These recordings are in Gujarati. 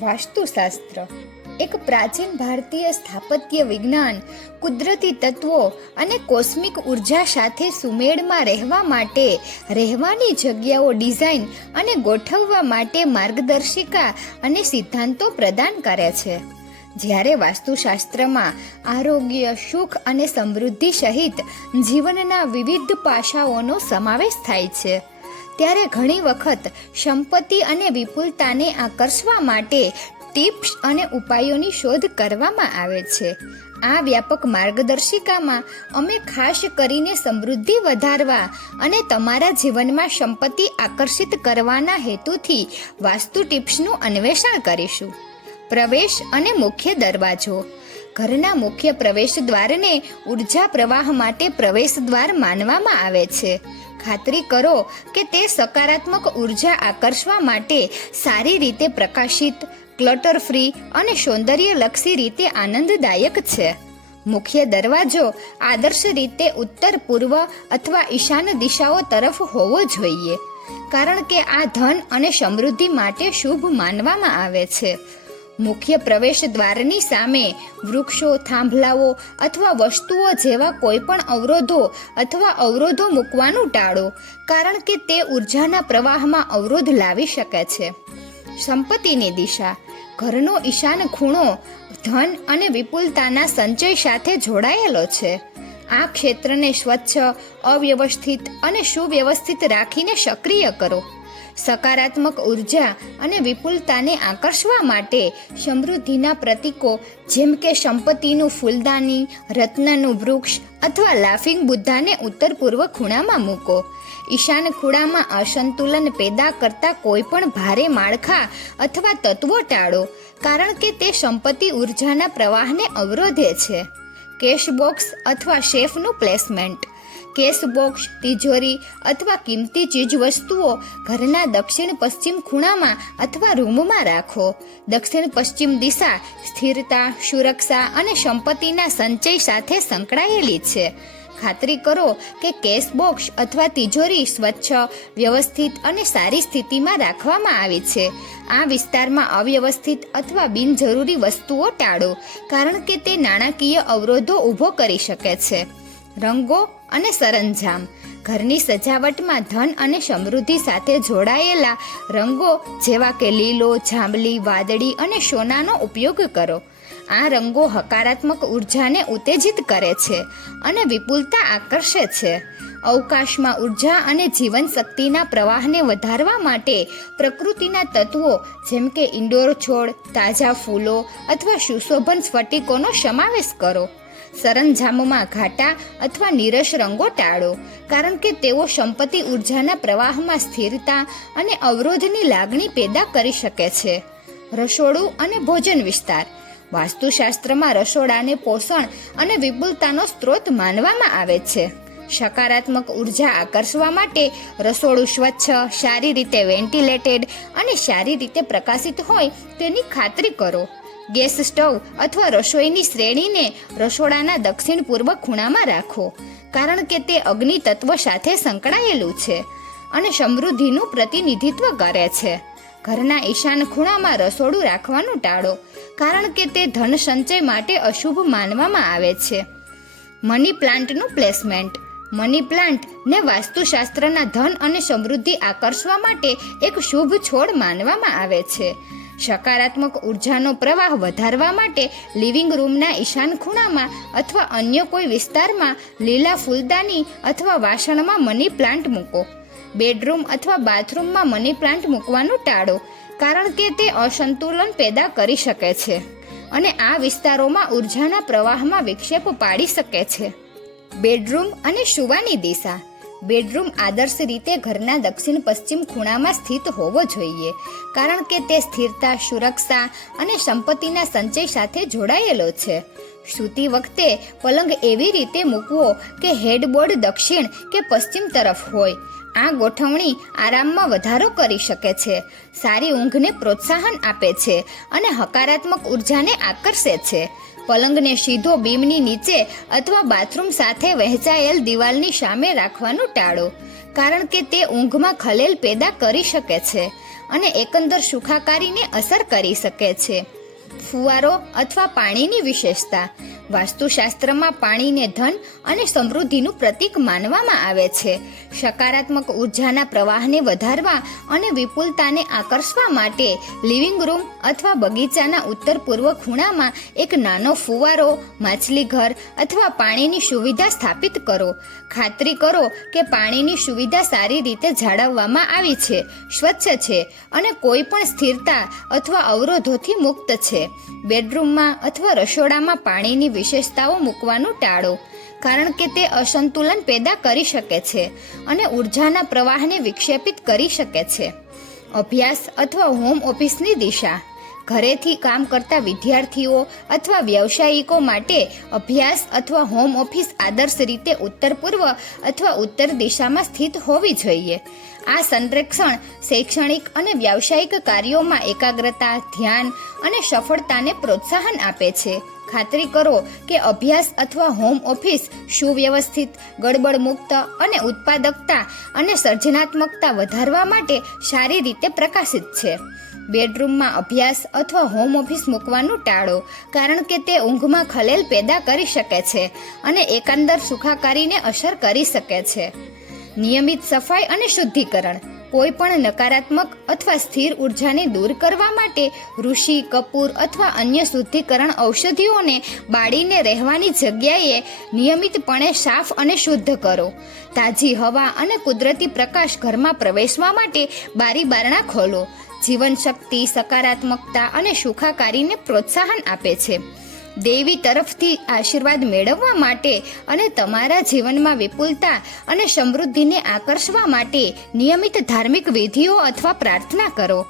વાસ્તુશાસ્ત્ર. એક પ્રાચીન ભારતીય સ્થાપત્ય વિજ્ઞાન, કુદરતી તત્વો અને કોસ્મિક ઊર્જા સાથે સુમેળમાં રહેવા માટે, રહેવાની જગ્યાઓ ડિઝાઇન અને ગોઠવવા માટે માર્ગદર્શિકા અને સિદ્ધાંતો પ્રદાન કરે છે. જ્યારે વાસ્તુશાસ્ત્રમાં આરોગ્ય, સુખ અને સમૃદ્ધિ સહિત જીવનના વિવિધ પાસાઓનો સમાવેશ થાય છે. ત્યારે ઘણી વખત સંપત્તિ અને વિપુલતાને આકર્ષવા માટે ટિપ્સ અને ઉપાયોની શોધ કરવામાં આવે છે. આ વ્યાપક માર્ગદર્શિકામાં અમે ખાસ કરીને સમૃદ્ધિ વધારવા અને તમારા જીવનમાં સંપત્તિ આકર્ષિત કરવાના હેતુથી વાસ્તુ ટિપ્સનું અન્વેષણ કરીશું. પ્રવેશ અને મુખ્ય દરવાજો. ઘરના મુખ્ય પ્રવેશ દ્વારને ઊર્જા પ્રવાહ માટે પ્રવેશ દ્વાર માનવામાં આવે છે. ખાતરી કરો કે તે સકારાત્મક ઊર્જા આકર્ષવા માટે સારી રીતે પ્રકાશિત ક્લટર ફ્રી અને સૌંદર્યલક્ષી રીતે આનંદદાયક છે. મુખ્ય દરવાજો આદર્શ રીતે ઉત્તર, પૂર્વ અથવા ઈશાન દિશાઓ તરફ હોવો જોઈએ, કારણ કે આ ધન અને સમૃદ્ધિ માટે શુભ માનવામાં આવે છે. મુખ્ય પ્રવેશ દ્વારની સામે વૃક્ષો, થાંભલાઓ અથવા વસ્તુઓ જેવા કોઈ પણ અવરોધો અથવા અવરોધો મૂકવાનું ટાળો, કારણ કે તે ઉર્જાના પ્રવાહમાં અવરોધ લાવી શકે છે. સંપત્તિની દિશા, ઘરનો ઈશાન ખૂણો, ધન અને વિપુલતાના સંચય સાથે જોડાયેલો છે. આ ક્ષેત્રને સ્વચ્છ, અવ્યવસ્થિત અને સુવ્યવસ્થિત રાખીને સક્રિય કરો. સકારાત્મક ઊર્જા અને વિપુલતાને આકર્ષવા માટે સમૃદ્ધિના પ્રતીકો, જેમ કે સંપત્તિનું ફૂલદાની, રત્નનું વૃક્ષ અથવા લાફિંગ બુદ્ધાને ઉત્તર પૂર્વ ખૂણામાં મૂકો. ઈશાન ખૂણામાં અસંતુલન પેદા કરતા કોઈ પણ ભારે માળખા અથવા તત્વો ટાળો, કારણ કે તે સંપત્તિ ઉર્જાના પ્રવાહને અવરોધે છે. કેશ બોક્સ અથવા શેફનું પ્લેસમેન્ટ. કેસ બોક્સ, તિજોરી અથવા કિંમતી ચીજ વસ્તુઓ ઘરના દક્ષિણ પશ્ચિમ ખૂણામાં અથવા રૂમમાં રાખો. દક્ષિણ પશ્ચિમ દિશા સ્થિરતા, સુરક્ષા અને સંપત્તિના સંચય સાથે સંકળાયેલી છે. ખાતરી કરો કે કેશ બોક્સ અથવા તિજોરી સ્વચ્છ, વ્યવસ્થિત અને સારી સ્થિતિમાં રાખવામાં આવી છે. આ વિસ્તારમાં અવ્યવસ્થિત અથવા બિનજરૂરી વસ્તુઓ ટાળો, કારણ કે તે નાણાકીય અવરોધો ઊભો કરી શકે છે. રંગો અને સરંજામ. ઘરની સજાવટમાં ધન અને સમૃદ્ધિ સાથે જોડાયેલા રંગો જેવા કે લીલો, જાંબલી, વાદળી અને સોનાનો ઉપયોગ કરો. આ રંગો હકારાત્મક ઉર્જાને ઉત્તેજિત કરે છે અને વિપુલતા આકર્ષે છે. અવકાશમાં ઊર્જા અને જીવન શક્તિના પ્રવાહને વધારવા માટે પ્રકૃતિના તત્વો જેમ કે ઇન્ડોર છોડ, તાજા ફૂલો અથવા સુશોભન સ્ફટિકોનો સમાવેશ કરો. સરંજામમાં ઘાટા અથવા નીરસ રંગો ટાળો, કારણ કે તેઓ સંપત્તિ ઉર્જાના પ્રવાહમાં સ્થિરતા અને અવરોધની લાગણી પેદા કરી શકે છે. રસોડું અને ભોજન વિસ્તાર. વાસ્તુશાસ્ત્રમાં રસોડાને પોષણ અને વિપુલતાનો સ્ત્રોત માનવામાં આવે છે. સકારાત્મક ઊર્જા આકર્ષવા માટે રસોડું સ્વચ્છ, સારી રીતે વેન્ટિલેટેડ અને સારી રીતે પ્રકાશિત હોય તેની ખાતરી કરો. ગેસ સ્ટવ અથવા રસોઈની શ્રેણીને રસોડાના દક્ષિણ પૂર્વ ખૂણામાં રાખો, કારણ કે તે અગ્નિ તત્વ સાથે સંકળાયેલું છે અને સમૃદ્ધિનું પ્રતિનિધિત્વ કરે છે. ઘરના ઈશાન ખૂણામાં રસોડું રાખવાનું ટાળો, કારણ કે તે ધન સંચય માટે અશુભ માનવામાં આવે છે. મની પ્લાન્ટનું પ્લેસમેન્ટ. મની પ્લાન્ટ ને વાસ્તુશાસ્ત્રના ધન અને સમૃદ્ધિ આકર્ષવા માટે એક શુભ છોડ માનવામાં આવે છે. સકારાત્મક ઉર્જાનો પ્રવાહ વધારવા માટે લિવિંગ રૂમના ઈશાન ખૂણામાં અથવા અન્ય કોઈ વિસ્તારમાં લીલા ફૂલદાની અથવા વાસણમાં મની પ્લાન્ટ મૂકો. બેડરૂમ અથવા બાથરૂમમાં મની પ્લાન્ટ મૂકવાનું ટાળો, કારણ કે તે અસંતુલન પેદા કરી શકે છે અને આ વિસ્તારોમાં ઉર્જાના પ્રવાહમાં વિક્ષેપ પાડી શકે છે. બેડરૂમ અને સુવાની દિશા. બેડરૂમ આદર્શ રીતે ઘરના દક્ષિણ પશ્ચિમ ખૂણામાં સ્થિત હોવો જોઈએ, કારણ કે તે સ્થિરતા, સુરક્ષા અને સંપત્તિના સંચય સાથે જોડાયેલો છે. સૂતી વખતે પલંગ એવી રીતે મૂકવો કે હેડબોર્ડ દક્ષિણ કે પશ્ચિમ તરફ હોય. આ ગોઠવણી આરામમાં વધારો કરી શકે છે, સારી ઊંઘને પ્રોત્સાહન આપે છે અને હકારાત્મક ઉર્જાને આકર્ષે છે. પલંગને સીધો બીમની નીચે અથવા બાથરૂમ સાથે વહેંચાયેલ દિવાલની સામે રાખવાનું ટાળો. કારણ કે તે ઊંઘમાં ખલેલ પેદા કરી શકે છે અને એકંદર સુખાકારીને અસર કરી શકે છે. ફુવારો અથવા પાણીની વિશેષતા. વાસ્તુશાસ્ત્રમાં પાણીને ધન અને સમૃદ્ધિનું પ્રતીક માનવામાં આવે છે. સકારાત્મક ઉર્જાના પ્રવાહને વધારવા અને વિપુલતાને આકર્ષવા માટે લિવિંગ રૂમ અથવા બગીચાના ઉત્તર પૂર્વ ખૂણામાં એક નાનો ફુવારો, માછલી ઘર અથવા પાણીની સુવિધા સ્થાપિત કરો. ખાતરી કરો કે પાણીની સુવિધા સારી રીતે જાળવવામાં આવી છે, સ્વચ્છ છે અને કોઈ પણ સ્થિરતા અથવા અવરોધોથી મુક્ત છે. બેડરૂમમાં અથવા રસોડામાં પાણીની વિશેષતાઓ મૂકવાનું ટાળો, કારણ કે તે અસંતુલન પેદા કરી શકે છે અને ઉર્જાના પ્રવાહને વિક્ષેપિત કરી શકે છે. અભ્યાસ અથવા હોમ ઓફિસની દિશા. ઘરેથી કામ કરતા વિદ્યાર્થીઓ અથવા વ્યવસાયિકો માટે અભ્યાસ અથવા હોમ ઓફિસ આદર્શ રીતે ઉત્તર પૂર્વ અથવા ઉત્તર દિશામાં સ્થિત હોવી જોઈએ. આ સંરક્ષણ શૈક્ષણિક અને વ્યાવસાયિક કાર્યોમાં એકાગ્રતા, ધ્યાન અને સફળતાને પ્રોત્સાહન આપે છે. ખાતરી કરો કે અભ્યાસ અથવા હોમ ઓફિસ સુવ્યવસ્થિત ગડબડ મુક્ત અને ઉત્પાદકતા અને સર્જનાત્મકતા વધારવા માટે સારી રીતે પ્રકાશિત છે. બેડરૂમમાં અભ્યાસ અથવા હોમ ઓફિસ મૂકવાનું ટાળો, કારણ કે તે ઊંઘમાં ખલેલ પેદા કરી શકે છે અને એકંદર સુખાકારીને અસર કરી શકે છે. નિયમિત સફાઈ અને શુદ્ધિકરણ, કોઈ પણ નકારાત્મક અથવા સ્થિર ઉર્જાને દૂર કરવા માટે ઋષિ, કપૂર અથવા અન્ય શુદ્ધિકરણ ઔષધિઓને બાળીને રહેવાની જગ્યાએ નિયમિતપણે સાફ અને શુદ્ધ કરો. તાજી હવા અને કુદરતી પ્રકાશ ઘરમાં પ્રવેશવા માટે બારી બારણા ખોલો. જીવનશક્તિ, સકારાત્મકતા અને સુખાકારીને પ્રોત્સાહન આપે છે. દેવી તરફથી આશીર્વાદ મેળવવા માટે અને તમારા જીવનમાં વિપુલતા અને સમૃદ્ધિને આકર્ષવા માટે નિયમિત ધાર્મિક વિધિઓ અથવા પ્રાર્થના કરો.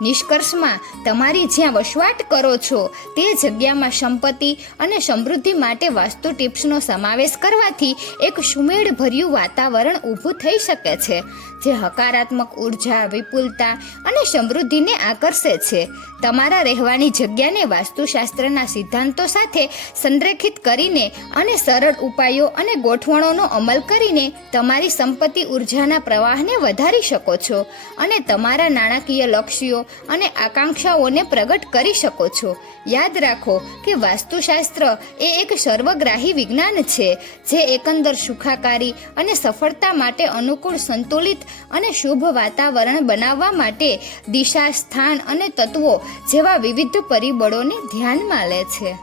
નિષ્કર્ષમાં તમારી જ્યાં વસવાટ કરો છો, તે જગ્યામાં સંપત્તિ અને સમૃદ્ધિ માટે વાસ્તુ ટિપ્સનો સમાવેશ કરવાથી એક સુમેળભર્યું વાતાવરણ ઊભું થઈ શકે છે, જે હકારાત્મક ઊર્જા, વિપુલતા અને સમૃદ્ધિને આકર્ષે છે. તમારા રહેવાની જગ્યાને વાસ્તુશાસ્ત્રના સિદ્ધાંતો સાથે સંરેખિત કરીને અને સરળ ઉપાયો અને ગોઠવણોનો અમલ કરીને તમારી સંપત્તિ ઉર્જાના પ્રવાહને વધારી શકો છો અને તમારા નાણાકીય લક્ષ્યો અને આકાંક્ષાઓને પ્રગટ કરી શકો છો. યાદ રાખો કે વાસ્તુશાસ્ત્ર એ એક સર્વગ્રાહી વિજ્ઞાન છે, જે એકંદર સુખાકારી અને સફળતા માટે અનુકૂળ સંતુલિત અને શુભ વાતાવરણ બનાવવા માટે દિશા, સ્થાન અને તત્વો જેવા વિવિધ પરિબળોને ધ્યાનમાં લે છે.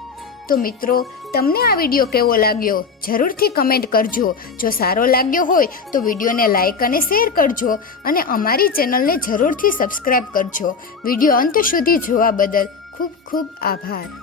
તો મિત્રો તમને આ વીડિયો કેવો લાગ્યો? જરૂરથી કમેન્ટ કરજો. જો સારો લાગ્યો હોય, તો વિડીયોને લાઇક અને શેર કરજો અને અમારી ચેનલને જરૂરથી સબસ્ક્રાઇબ કરજો. વીડિયો અંત સુધી જોવા બદલ ખૂબ ખૂબ આભાર.